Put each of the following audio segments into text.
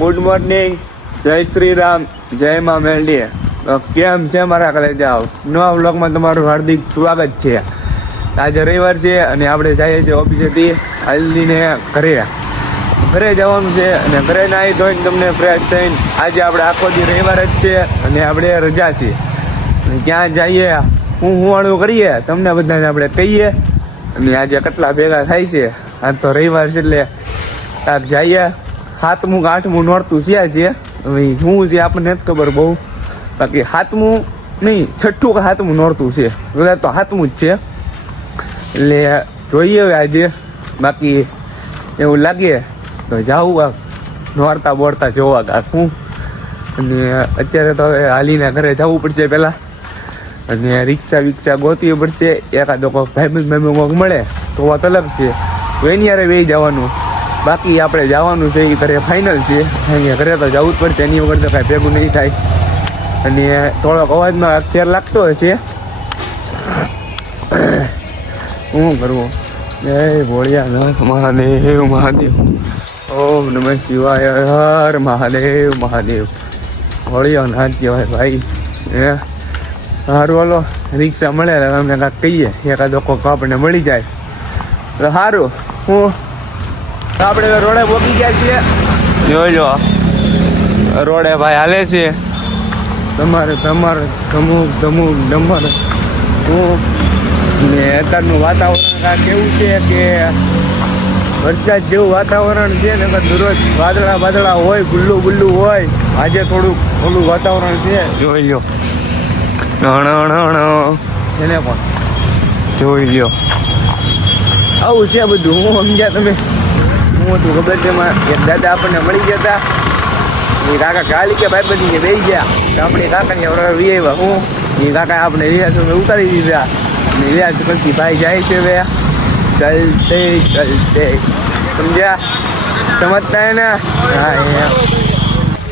Good morning, જય શ્રી રામ, જય માં મેલડી. કેમ છે મારા કલેજા? નવા વ્લોગમાં તમારું હાર્દિક સ્વાગત છે. આજે રવિવાર છે અને આપણે જઈએ છીએ ઓફિસેથી હાલીને ઘરે જવાનું છે અને ઘરે નાહી ધોઈને તમને ફ્રેશ થઈને આજે આપણે આખો દી રવિવાર જ છે અને આપણે રજા છે. ક્યાં જઈએ, હું વાળું કરીએ તમને બધાને આપણે કહીએ અને આજે કેટલા ભેગા થાય છે. આજ તો રવિવાર છે એટલે કાંક જઈએ. 7મું કે 8મું નોરતું છે આજે. હવે શું છે આપણને નથી ખબર બહુ, બાકી 7મું નહીં 6ઠું કે 7મું નોરતું છે. બધા તો 7મું જ છે એટલે જોઈએ હવે આજે. બાકી એવું લાગે તો જાવું નોરતા બોરતા જોવા કાંક હું. અને અત્યારે તો હવે હાલીને ઘરે જવું પડશે પહેલાં, અને રિક્ષા ગોતવી પડશે. એકાદો કોઈ ભાઈબંધ કોઈક મળે તો વાત અલગ છે, એની યારે વહી જવાનું. બાકી આપણે જવાનું છે એ ઘરે ફાઇનલ છે. અહીંયા ઘરે તો જવું જ પડશે, એની વગર તો કાંઈ ભેગું નહીં થાય. અને થોડોક અવાજમાં ફેર લાગતો હશે. શું કરવું? જય ભોળિયાનાથ મહાદેવ મહાદેવ, ઓમ નમઃ શિવાય, હર મહાદેવ મહાદેવ. ભોળિયાનાથ કહેવાય ભાઈ. સારું હાલો, રિક્ષા મળે તો અમને કાંઈક કહીએ, એકાદો કોક આપણને મળી જાય તો સારું. હું આપણે રોડે પહોંચી ગયા છીએ. જોજો રોડે ભાઈ હાલે છે તમારે ધમુક ડમર. હું ને અત્યારનું વાતાવરણ કાંઈક કેવું છે કે વરસાદ જેવું વાતાવરણ છે ને, દરરોજ વાદળા હોય, ગુલ્લું હોય. આજે થોડુંક ઓલું વાતાવરણ છે. જોઈ લો એને પણ જોઈ લ્યો. આવું છે બધું. હું સમજ્યા તમે? હું હતું ખબર છે, એક દાદા આપણને મળી ગયા હતા. એ કાકા ગાલી કે ભાઈ બધી કે બેસી ગયા તો આપણે કાકાની વી આવ્યા. હું એ કાકા આપણે રિયાઝ ઉતારી દીધા અને રિયાઝ કરતી ભાઈ જાય છે હવે ચલતે સમજ્યા? સમજતા હે ને? હા.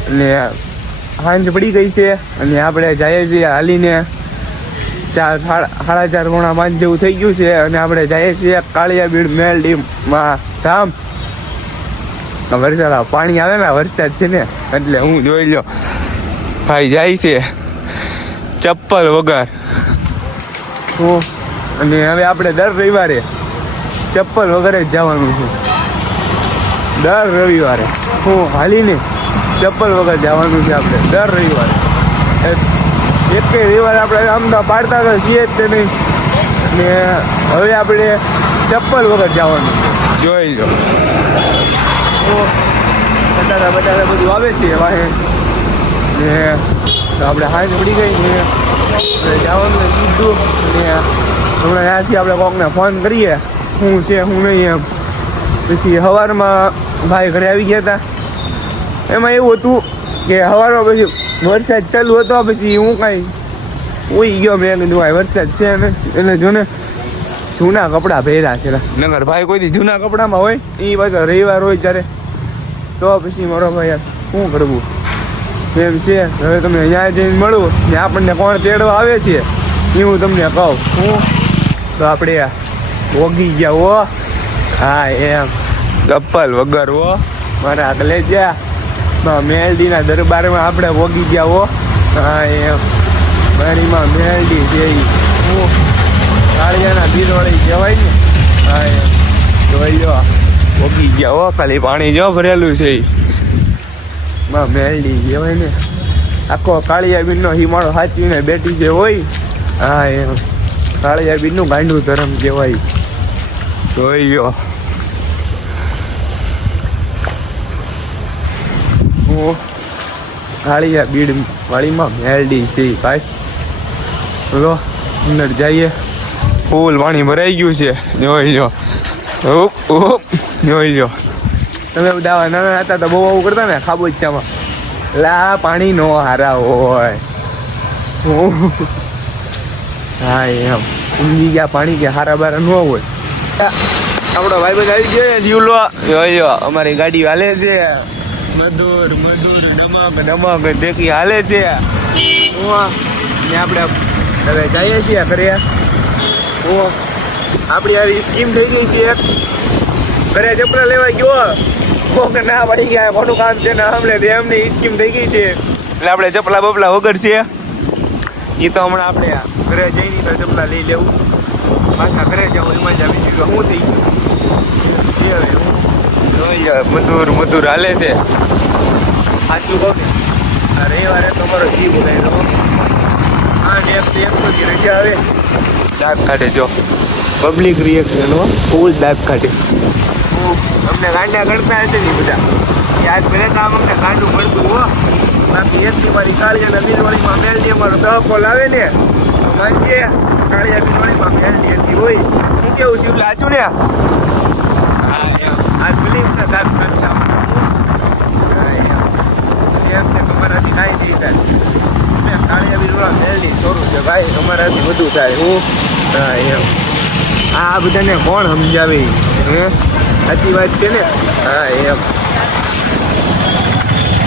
અને સાંજ પડી ગઈ છે અને આપણે જઈએ છીએ હાલીને. 4:30 જેવું થઈ ગયું છે અને આપણે જઈએ છીએ કાળિયાબીડ મેલડીમાં ધામ. વરસાદ પાણી આવે ને, વરસાદ છે ને એટલે હું જોઈ લો ભાઈ જાય છે ચપ્પલ વગર. હું અને હવે આપણે દર રવિવારે ચપ્પલ વગર જ જવાનું છે. દર રવિવારે હું હાલીને ચપ્પલ વગર જવાનું છે આપણે દર રવિવારે. એક રવિવાર આપણે આમ તો પાડતા તો છીએ જ તે નહીં, ને હવે આપણે ચપ્પલ વગર જવાનું છે. જોઈ લો બટાટા બધું આવે છે વાહે ને. આપણે હાથ પડી ગઈ ને જવાનું સીધું. ને હમણાં ત્યાંથી આપણે કોકને ફોન કરીએ શું છે શું નહીં એમ. પછી સવારમાં ભાઈ ઘરે આવી ગયા હતા. એમાં એવું હતું કે સવારમાં પછી વરસાદ ચાલુ હતો, પછી હું કાંઈ ઉઈ ગયો. મેં કીધું ભાઈ વરસાદ છે ને એટલે જો ને જૂના કપડાં પહેર્યા છે. નગર ભાઈ કોઈથી જૂના કપડામાં હોય એ પાછો રવિવાર હોય ત્યારે તો પછી મારો ભાઈ શું કરવું એમ છે. હવે તમને અહીંયા જઈને મળું ને આપણને કોણ તેડવા આવે છે એ હું તમને કહું. હું તો આપણે ઓગી ગયા હો. હા એમ ચપ્પલ વગર હો મારા કલેજા. મેલડીના દરબારમાં આપણે ઓગી ગયા હો. હા એમ મારીમાં મેલડી છે. હું કાળિયાના બીરવાળી કહેવાય ને. હા એમ જોઈ લો ઓગી ગયા હો. ખાલી પાણી જો ભરેલું છે એમાં મેલડી કહેવાય ને. આખો કાળિયાબીનનો હિમાળો સાચવીને બેઠી જે હોય. હા એમ કાળિયાબીનનું ગાંડું ધરમ કહેવાય. જોઈ લો હું કાળિયાબીડ વાળીમાં મેલડી છે ભાઈ. બોલો અંદર જઈએ. ફૂલ પાણી ભરાઈ ગયું છે. જોઈ લો જોઈ લો. તમે બધા નાના હતા તો બહુ આવું કરતા ને ખાબોચિયામાં. લા પાણી નો હારા હોય. હા એમ ઊંઘી ગયા પાણી કે હારા બારા ન હોય. આપણો ભાઈ બધા આવી ગયો જીવલો. જોઈ લો અમારી ગાડી હાલે છે. મધુર ડમક દેખી હાલે છે. ને આપણે હવે જઈએ છીએ ઘરે. આપણી આવી સ્કીમ થઈ ગઈ છે. ઘરે ચપલા લેવા ગયો કોક ના પડી ગયા કોનું કામ છે ને હમલે એમની સ્કીમ થઈ ગઈ છે એટલે આપણે ચપલા બપલા વગર છે એ તો હમણાં આપણે ઘરે જઈને તો ચપલા લઈ લેવું પાછા ઘરે જવું એમાં જ આવી ગયું શું થઈ ગયું છે હવે મધુર હાલે છે સાચું કહું ને આ રવિવારે તમારો જીવ બોલાય રહો હા ને એક તો રજા આવે દાંત કાઢે જો પબ્લિક રિએક્શન ફૂલ દાંત કાઢે અમને ગાંડા ગણતા હશે ને બધા યાદ પહેલાં તો આમ અમને ગાંડું મળતું હો બાકી એકથી મારી કાળિયાના બિલવાળીમાં મેલની અમારો દહકો લાવે ને તો માનજે કાળિયા બિલવાળીમાં મેલની હતી હોય હું કેવું છું લાચું ને હા એમ આજ બિલીફના દાંત કાઢતા એમ છે તમારાથી કાંઈ નહીં થાય કાળિયા બિલવાળા મેલની છોરું છે ભાઈ તમારાથી બધું થાય હું હા એમ આ બધાને કોણ સમજાવે હે સાચી વાત છે ને હા એમ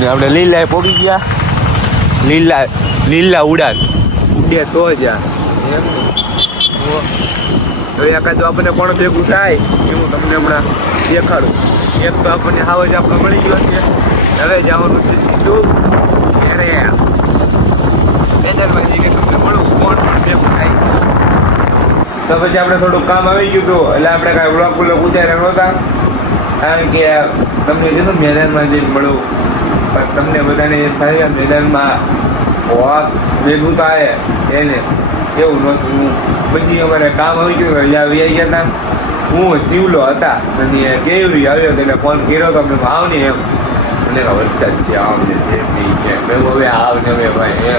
આપણે લીલા પોગી ગયા લીલા ઉડાન ઉડે તો જ એમ હવે એકાદ આપણને કોણ ભેગું થાય એ હું તમને હમણાં દેખાડું એક તો આપણને હાવ જ આપણે મળી ગયો છે હવે જવાનું છે સીધું અરે મેદાનમાં જઈને તમને મળું કોણ પણ ભેગું થાય તો પછી આપણે થોડુંક કામ આવી ગયું હતું એટલે આપણે કાંઈ બ્લોક ઉતાર્યા નહોતા કારણ કે તમને કીધું મેદાનમાં જઈને મળું પણ તમને બધાને એમ થાય કે મેદાનમાં વોક ભેગું થાય એને એવું નહોતું પછી અમારે કામ આવી ગયું અહીંયા આવી ગયા હતા હું જીવલો હતા અને કેવી આવ્યો તેને ફોન કર્યો તો અમને આવ ને એમ મને વરસાદ છે આવને જેમ નહીં કે મેં હવે આવ ને હવે ભાઈ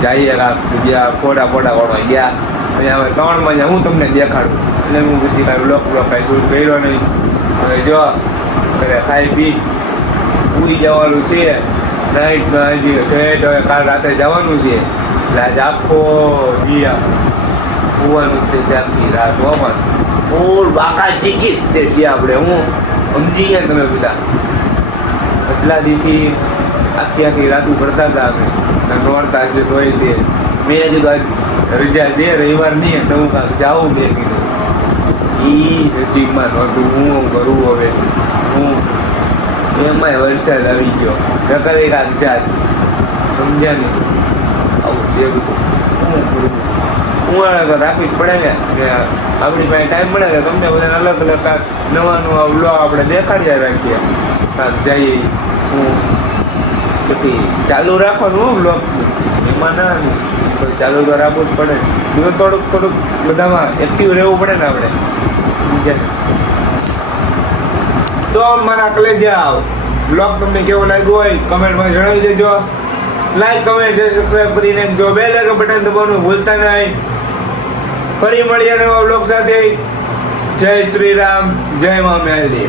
જઈએ બીજા ફોટા વાળવા ગયા અને હવે 3 વાગે હું તમને દેખાડું એટલે હું પછી કાંઈ બ્લોક કાંઈ શૂટ કર્યો નહીં હવે જો ઘરે ખાઈ પી ઉઈ જવાનું છે નાઇટમાં હજી ઠેઠ હવે કાલ રાતે જવાનું છે એટલે આજે આખો દિયા હોવાનું જ છે આખી રાત હોવાનું ફૂલ બાકા ચીકી તે છે આપણે હું સમજી ગયા તમે બધા એટલા દીથી આખી રાતું કરતા હતા અમે નોરતા છે તોય તે મેં હજી તો રજા છે રવિવાર નહીં તો હું કાંક જાઉં મેં કીધું એ નસીબમાં નહોતું હું કરું હવે હું એમાંય વરસાદ આવી ગયો નકરે કાંક જાત સમજ્યા ને આવું છે બધું હું કરું ઉનાળા તો રાખવી જ પડે ને કે આપણી પાસે ટાઈમ મળે તો તમને બધાને અલગ અલગ કાંક નવાનું વ્લોગ આપણે દેખાડ્યા રાખીએ કાંક જઈએ હું ચકી ચાલુ રાખવાનું હું વ્લોગ એમાં ના તો ચાલુ તો રાખવું જ પડે દિવસ થોડુંક બધામાં એક્ટિવ રહેવું પડે ને આપણે સમજ્યા તો મારા કલેજા બ્લોગ તમને કેવો લાગ્યો હોય કમેન્ટમાં જણાવી દેજો લાઈક કમેન્ટ સબસ્ક્રાઈબ કરીને જો બેલ આઇકન બટન દબાવવાનું ભૂલતા નહીં ફરી મળીએ નવા બ્લોગ સાથે જય શ્રી રામ જય મા મેલડી